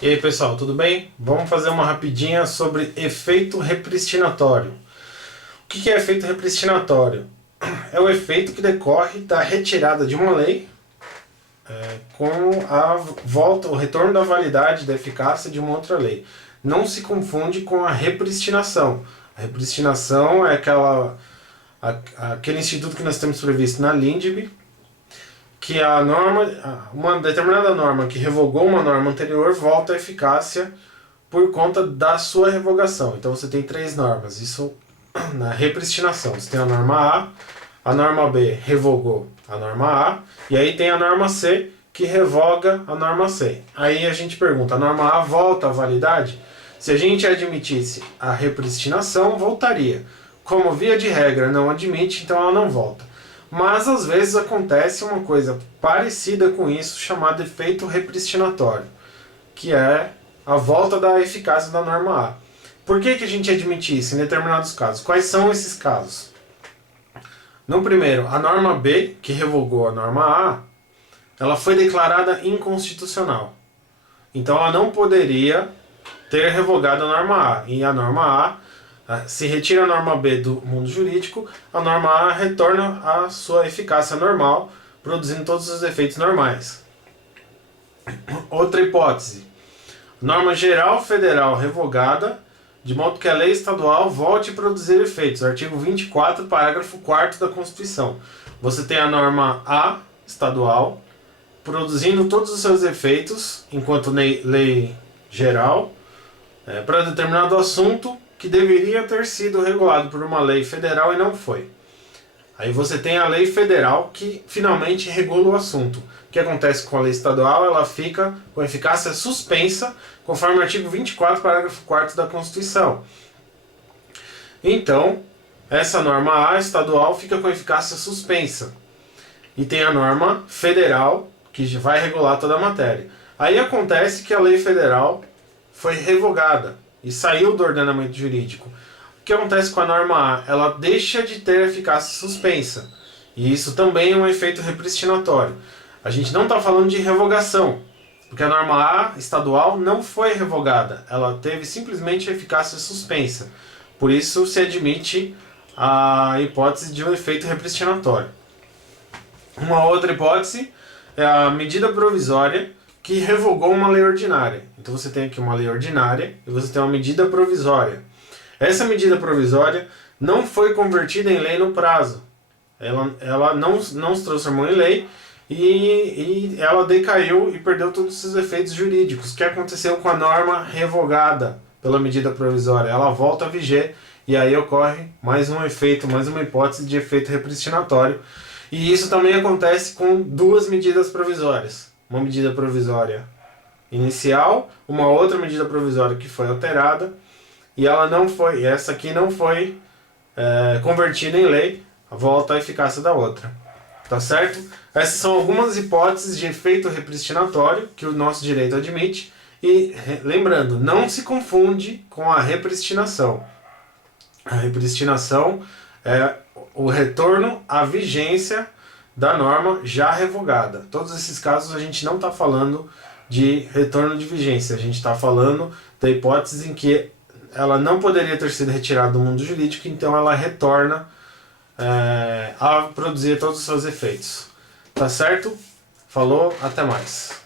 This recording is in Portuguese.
E aí pessoal, tudo bem? Vamos fazer uma rapidinha sobre efeito repristinatório. O que é efeito repristinatório? É o efeito que decorre da retirada de uma lei com a volta, o retorno da validade, da eficácia de uma outra lei. Não se confunde com a repristinação. A repristinação é aquele instituto que nós temos previsto na LINDB, que a norma, uma determinada norma que revogou uma norma anterior volta à eficácia por conta da sua revogação. Então você tem três normas, isso na repristinação. Você tem a norma B revogou a norma A, e aí tem a norma C que revoga a norma C. Aí a gente pergunta, a norma A volta à validade? Se a gente admitisse a repristinação, voltaria. Como via de regra não admite, então ela não volta. Mas às vezes acontece uma coisa parecida com isso, chamada efeito repristinatório, que é a volta da eficácia da norma A. Por que a gente admite isso em determinados casos? Quais são esses casos? No primeiro, a norma B, que revogou a norma A, ela foi declarada inconstitucional. Então ela não poderia ter revogado a norma A. E a norma A, se retira a norma B do mundo jurídico, a norma A retorna à sua eficácia normal, produzindo todos os efeitos normais. Outra hipótese. Norma geral federal revogada, de modo que a lei estadual volte a produzir efeitos. Artigo 24, parágrafo 4º da Constituição. Você tem a norma A estadual produzindo todos os seus efeitos enquanto lei geral para determinado assunto que deveria ter sido regulado por uma lei federal e não foi. Aí você tem a lei federal que finalmente regula o assunto. O que acontece com a lei estadual? Ela fica com eficácia suspensa, conforme o artigo 24, parágrafo 4º da Constituição. Então, essa norma A estadual fica com eficácia suspensa. E tem a norma federal, que vai regular toda a matéria. Aí acontece que a lei federal foi revogada e saiu do ordenamento jurídico. O que acontece com a norma A? Ela deixa de ter eficácia suspensa. E isso também é um efeito repristinatório. A gente não está falando de revogação, porque a norma A estadual não foi revogada. Ela teve simplesmente eficácia suspensa. Por isso se admite a hipótese de um efeito repristinatório. Uma outra hipótese é a medida provisória que revogou uma lei ordinária. Então você tem aqui uma lei ordinária e você tem uma medida provisória. Essa medida provisória não foi convertida em lei no prazo. Ela não se transformou em lei e ela decaiu e perdeu todos os seus efeitos jurídicos. O que aconteceu com a norma revogada pela medida provisória? Ela volta a viger e aí ocorre mais um efeito, mais uma hipótese de efeito repristinatório. E isso também acontece com duas medidas provisórias. Uma medida provisória inicial, uma outra medida provisória que foi alterada, e essa aqui não foi convertida em lei, volta à eficácia da outra. Tá certo? Essas são algumas hipóteses de efeito repristinatório que o nosso direito admite. E lembrando, não se confunde com a repristinação. A repristinação é o retorno à vigência da norma já revogada. Todos esses casos a gente não está falando de retorno de vigência, a gente está falando da hipótese em que ela não poderia ter sido retirada do mundo jurídico, então ela retorna a produzir todos os seus efeitos. Tá certo? Falou, até mais.